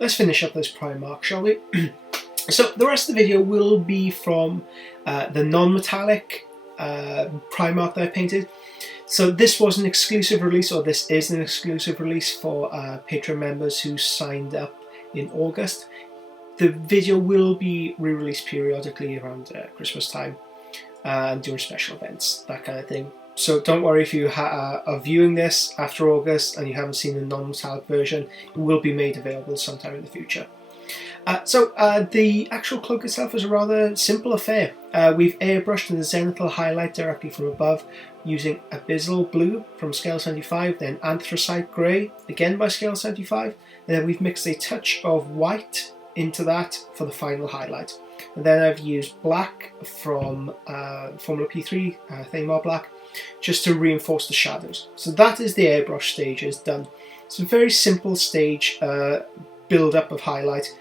let's finish up this Primark, shall we? So the rest of the video will be from the non-metallic Primark that I painted. So this was an exclusive release, or this is an exclusive release for Patreon members who signed up in August. The video will be re-released periodically around Christmas time and during special events, that kind of thing. So don't worry if you are viewing this after August and you haven't seen the non-metallic version, it will be made available sometime in the future. The actual cloak itself is a rather simple affair. We've airbrushed the zenithal highlight directly from above using abyssal blue from scale 75, then anthracite grey, again by scale 75, and then we've mixed a touch of white into that for the final highlight. And then I've used black from Formula P3, Thamar Black, just to reinforce the shadows. So that is the airbrush stage is done. It's a very simple stage build-up of highlight,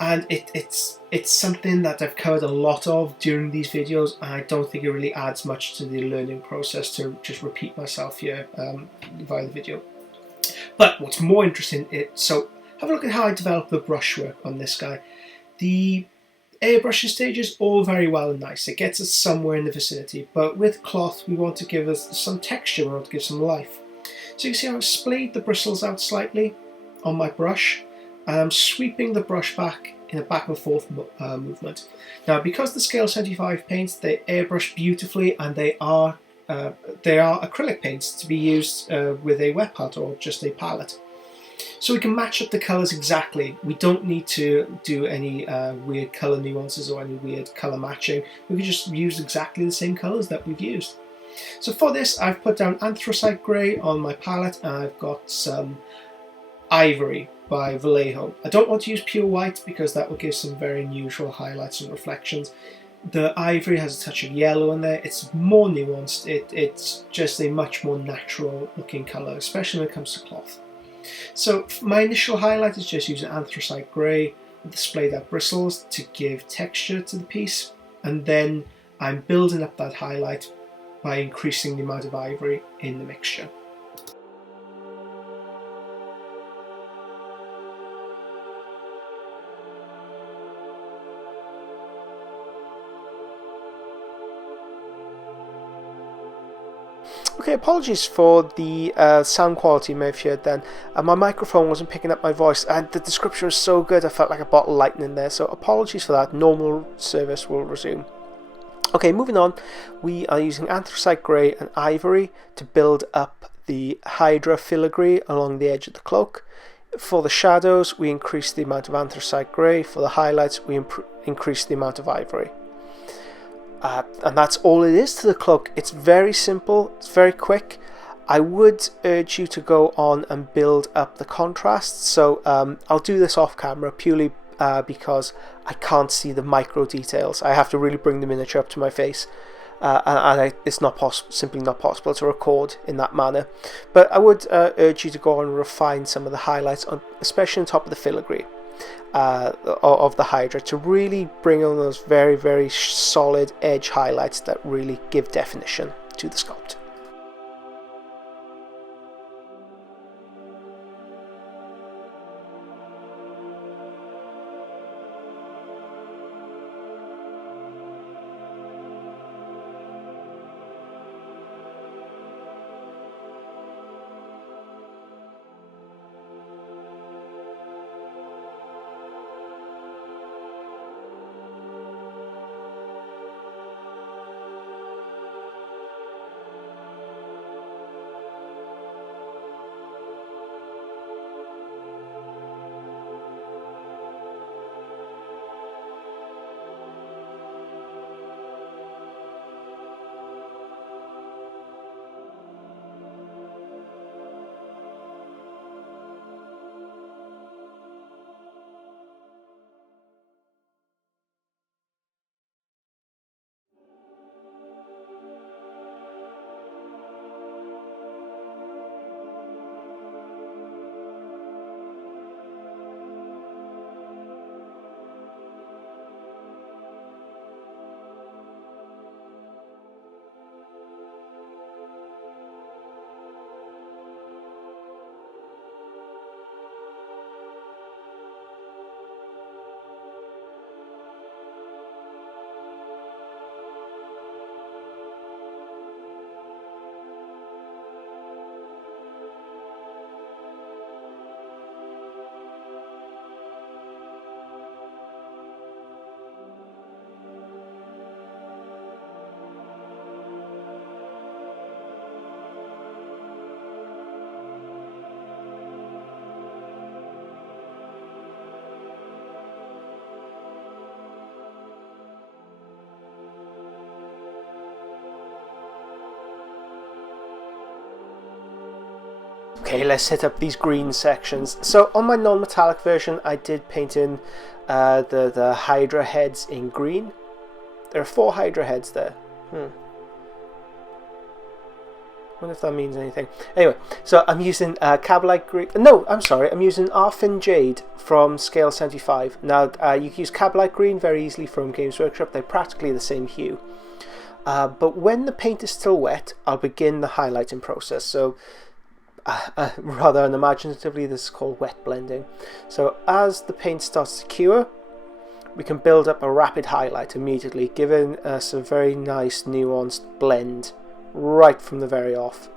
and it's something that I've covered a lot of during these videos, and I don't think it really adds much to the learning process to just repeat myself here via the video. But what's more interesting, so have a look at how I developed the brushwork on this guy. The airbrushing stage is all very well and nice. It gets us somewhere in the vicinity, but with cloth we want to give us some texture, we want to give some life. So you can see I've splayed the bristles out slightly on my brush, and I'm sweeping the brush back in a back and forth movement. Now, because the scale 75 paints, they airbrush beautifully, and they are acrylic paints to be used with a wet palette or just a palette. So we can match up the colours exactly. We don't need to do any weird colour nuances or any weird colour matching. We can just use exactly the same colours that we've used. So for this, I've put down anthracite grey on my palette, and I've got some ivory by Vallejo. I don't want to use pure white because that will give some very unusual highlights and reflections. The ivory has a touch of yellow in there. It's more nuanced. It's just a much more natural looking colour, especially when it comes to cloth. So my initial highlight is just using anthracite grey with the splayed out bristles to give texture to the piece, and then I'm building up that highlight by increasing the amount of ivory in the mixture. Okay, apologies for the sound quality you may have heard then. My microphone wasn't picking up my voice, and the description was so good I felt like a bottle of lightning there, so apologies for that. Normal service will resume. Okay, moving on, we are using anthracite grey and ivory to build up the Hydra filigree along the edge of the cloak. For the shadows, we increase the amount of anthracite grey. For the highlights, we increase the amount of ivory. And that's all it is to the cloak. It's very simple, it's very quick. I would urge you to go on and build up the contrast. So I'll do this off camera purely because I can't see the micro details. I have to really bring the miniature up to my face, it's simply not possible to record in that manner. But I would urge you to go on and refine some of the highlights, especially on top of the filigree of the Hydra, to really bring on those very, very solid edge highlights that really give definition to the sculpt. Okay, let's hit up these green sections. So on my non-metallic version, I did paint in the Hydra heads in green. There are 4 Hydra heads there. Wonder if that means anything. Anyway, so I'm using Cabalite green. No, I'm sorry. I'm using Arfin Jade from Scale 75. Now, you can use Cabalite green very easily from Games Workshop. They're practically the same hue. But when the paint is still wet, I'll begin the highlighting process. So, rather unimaginatively, this is called wet blending. So, as the paint starts to cure, we can build up a rapid highlight immediately, giving us a very nice nuanced blend right from the very off,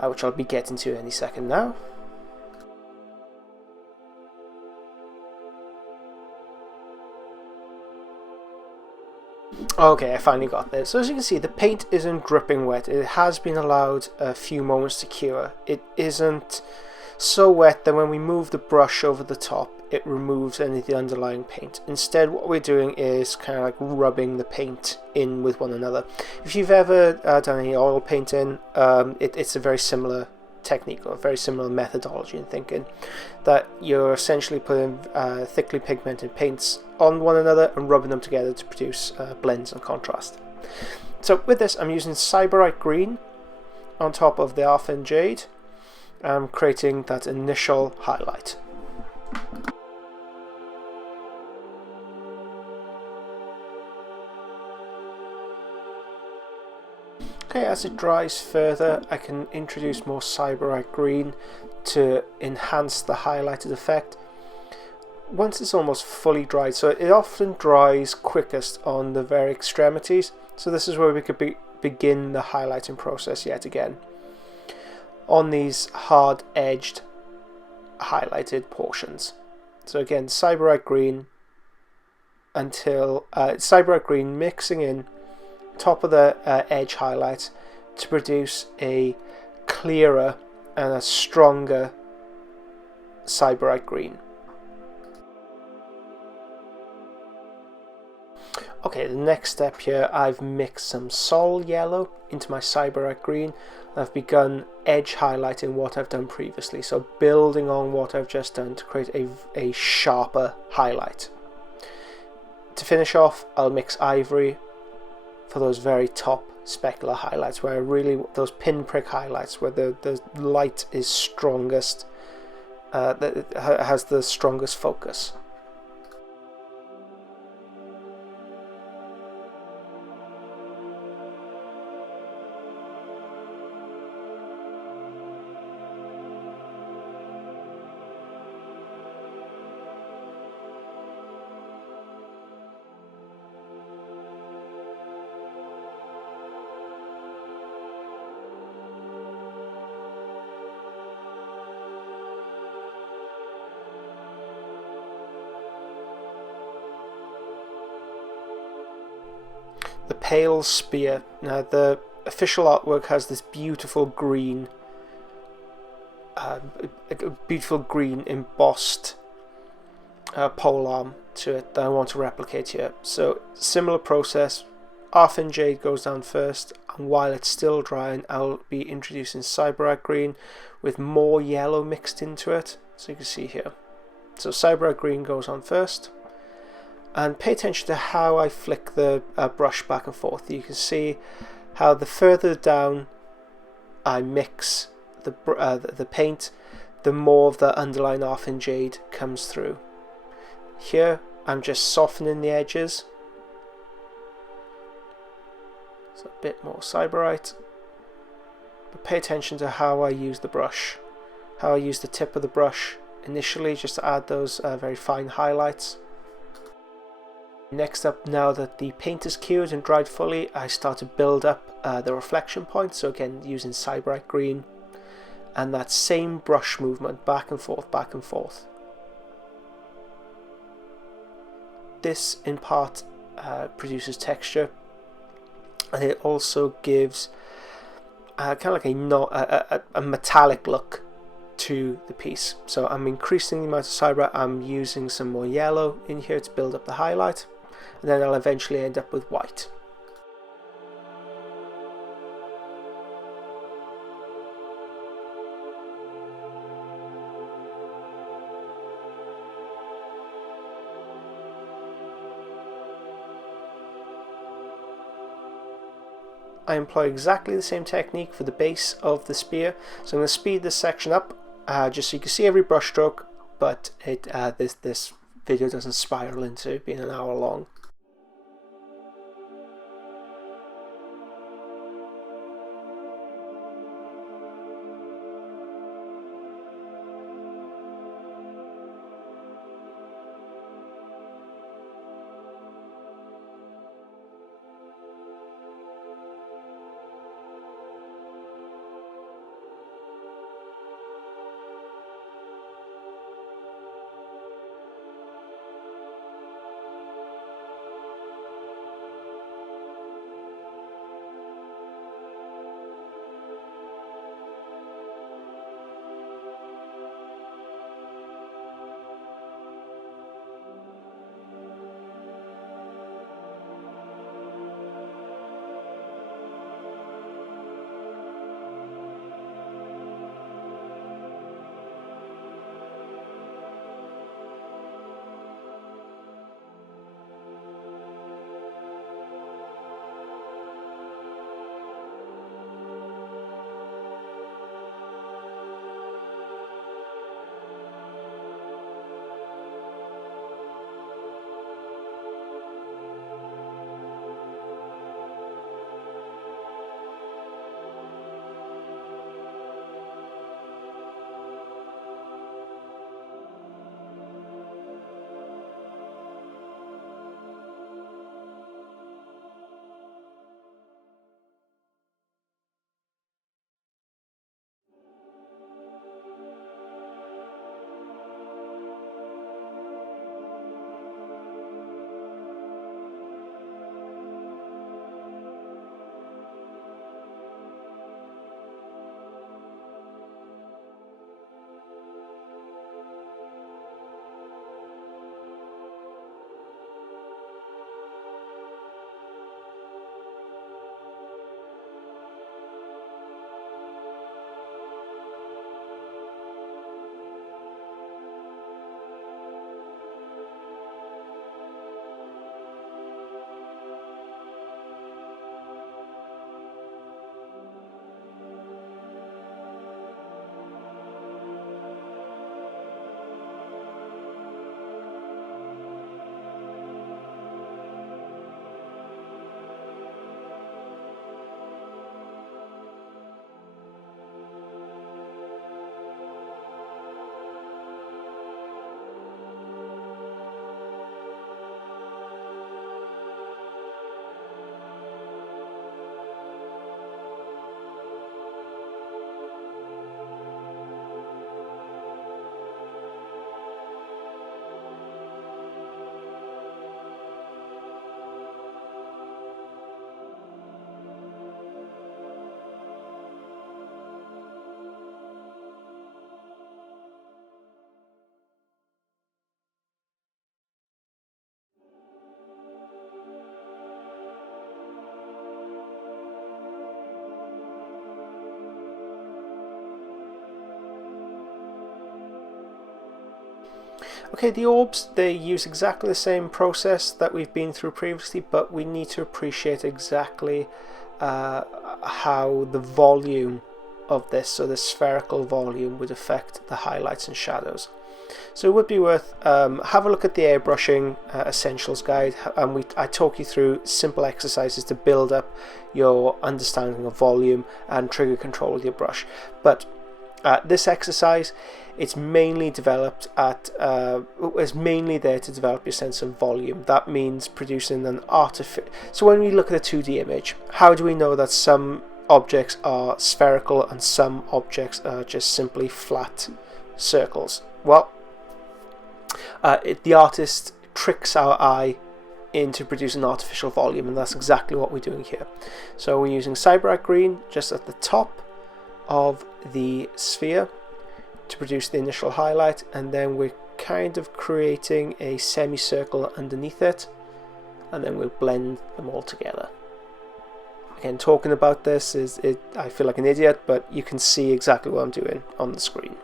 which I'll be getting to any second now. Okay, I finally got there. So as you can see, the paint isn't dripping wet. It has been allowed a few moments to cure. It isn't so wet that when we move the brush over the top, it removes any of the underlying paint. Instead, what we're doing is kind of like rubbing the paint in with one another. If you've ever done any oil painting, it's a very similar technique or a very similar methodology in thinking, that you're essentially putting thickly pigmented paints on one another and rubbing them together to produce blends and contrast. So with this, I'm using Cyberite Green on top of the Arfin Jade, creating that initial highlight. Okay, as it dries further, I can introduce more Cyberite Green to enhance the highlighted effect. Once it's almost fully dried, so it often dries quickest on the very extremities, so this is where we could begin the highlighting process yet again on these hard-edged highlighted portions. So again, Cyberite Green until Cyberite Green mixing in top of the edge highlights to produce a clearer and a stronger Cyberite Green. Okay, the next step here, I've mixed some Sol Yellow into my Cyberite Green. I've begun edge highlighting what I've done previously, so building on what I've just done to create a sharper highlight. To finish off, I'll mix Ivory for those very top specular highlights, where those pinprick highlights, where the light is strongest, that has the strongest focus. The Pale Spear. Now the official artwork has this beautiful green, embossed polearm to it that I want to replicate here. So similar process. Arfin Jade goes down first, and while it's still drying, I'll be introducing Cyberite Green with more yellow mixed into it. So you can see here. So Cyberite Green goes on first. And pay attention to how I flick the brush back and forth. You can see how the further down I mix the paint, the more of the underlying Arfin Jade comes through. Here I'm just softening the edges. So a bit more Cyberite. But pay attention to how I use the brush. How I use the tip of the brush initially just to add those very fine highlights. Next up, now that the paint is cured and dried fully, I start to build up the reflection point. So again, using Cyberite Green and that same brush movement back and forth, back and forth. This in part produces texture, and it also gives kind of like a metallic look to the piece. So I'm increasing the amount of Cyberite. I'm using some more yellow in here to build up the highlight, and then I'll eventually end up with white. I employ exactly the same technique for the base of the spear. So I'm going to speed this section up just so you can see every brush stroke, but this video doesn't spiral into being an hour long. Okay, the orbs, they use exactly the same process that we've been through previously, but we need to appreciate exactly how the volume of this, so the spherical volume, would affect the highlights and shadows. So it would be worth have a look at the airbrushing essentials guide, and I talk you through simple exercises to build up your understanding of volume and trigger control with your brush. But this exercise, it's mainly developed is mainly there to develop your sense of volume. That means producing an artificial. So when we look at a 2D image, how do we know that some objects are spherical and some objects are just simply flat circles? Well, the artist tricks our eye into producing artificial volume, and that's exactly what we're doing here. So we're using Cyberite Green just at the top of the sphere to produce the initial highlight, and then we're kind of creating a semicircle underneath it, and then we'll blend them all together. Again, talking about this I feel like an idiot, but you can see exactly what I'm doing on the screen.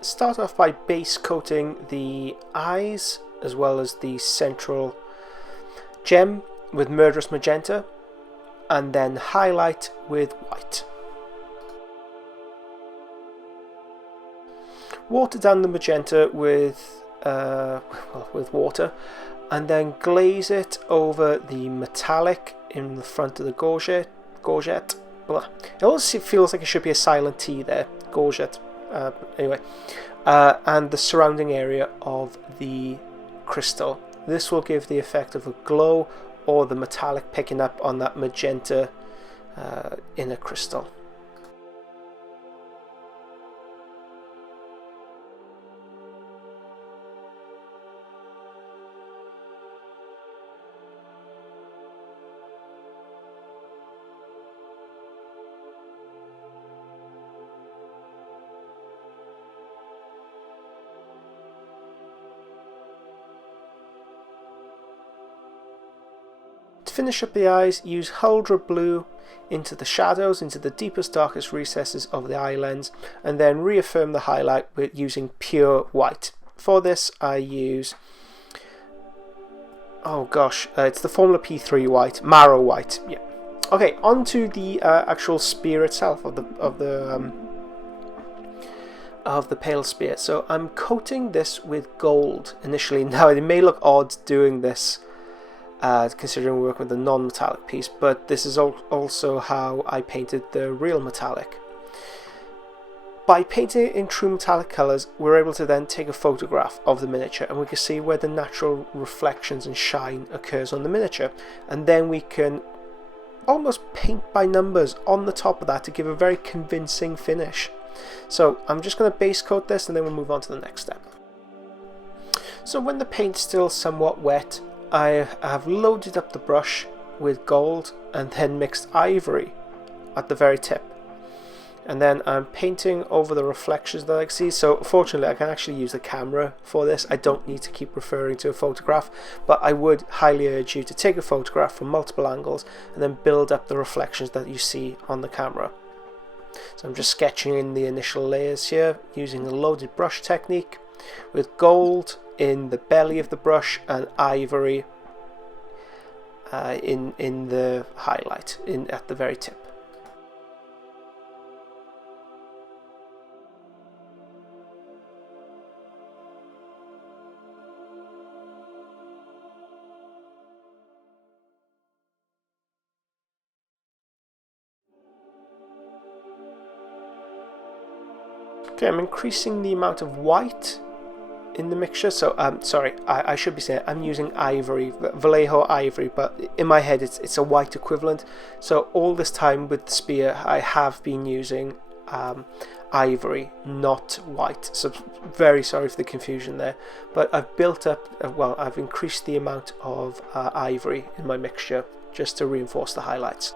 start off by base coating the eyes as well as the central gem with murderous magenta, and then highlight with white. Water down the magenta with water, and then glaze it over the metallic in the front of the gorget. Blah. It also feels like it should be a silent T there, gorget. Anyway, and the surrounding area of the crystal. This will give the effect of a glow or the metallic picking up on that magenta inner crystal. To finish up the eyes, use Huldra Blue into the shadows, into the deepest, darkest recesses of the eye lens, and then reaffirm the highlight with using pure white. For this I use, it's the Formula P3 white, Marrow white. Yeah. Okay, onto the actual spear itself of the pale spear. So I'm coating this with gold initially. Now it may look odd doing this, considering we're working with a non-metallic piece, but this is also how I painted the real metallic. By painting it in true metallic colours, we're able to then take a photograph of the miniature, and we can see where the natural reflections and shine occurs on the miniature, and then we can almost paint by numbers on the top of that to give a very convincing finish. So I'm just going to base coat this, and then we'll move on to the next step. So when the paint's still somewhat wet, I have loaded up the brush with gold and then mixed ivory at the very tip, and then I'm painting over the reflections that I see. So fortunately I can actually use the camera for this. I don't need to keep referring to a photograph, but I would highly urge you to take a photograph from multiple angles and then build up the reflections that you see on the camera. So I'm just sketching in the initial layers here using a loaded brush technique with gold in the belly of the brush and ivory in the highlight at the very tip. Okay, I'm increasing the amount of white in the mixture. So sorry, I should be saying I'm using ivory, Vallejo ivory, but in my head it's a white equivalent. So all this time with the spear I have been using ivory, not white. So very sorry for the confusion there, but I've built up, I've increased the amount of ivory in my mixture just to reinforce the highlights.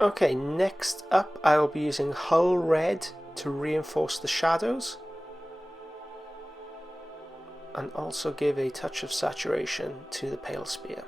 Okay, next up I will be using Hull Red to reinforce the shadows and also give a touch of saturation to the pale spear.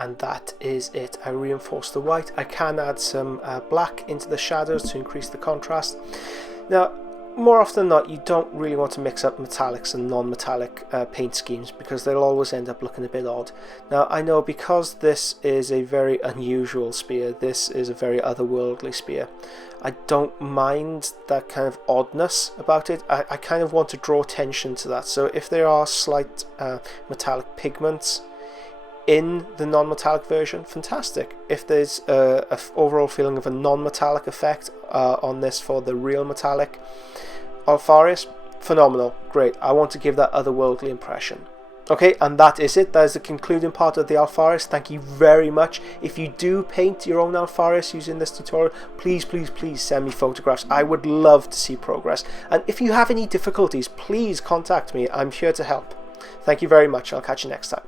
and that is it. I reinforced the white. I can add some black into the shadows to increase the contrast. Now, more often than not, you don't really want to mix up metallics and non-metallic paint schemes, because they'll always end up looking a bit odd. Now, I know because this is a very unusual spear, this is a very otherworldly spear, I don't mind that kind of oddness about it. I kind of want to draw attention to that. So if there are slight metallic pigments in the non-metallic version, fantastic. If there's an overall feeling of a non-metallic effect on this for the real metallic Alfarius, phenomenal, great. I want to give that otherworldly impression. Okay, and that is it. That is the concluding part of the Alfarius. Thank you very much. If you do paint your own Alfarius using this tutorial, please, please, please send me photographs. I would love to see progress. And if you have any difficulties, please contact me. I'm here to help. Thank you very much. I'll catch you next time.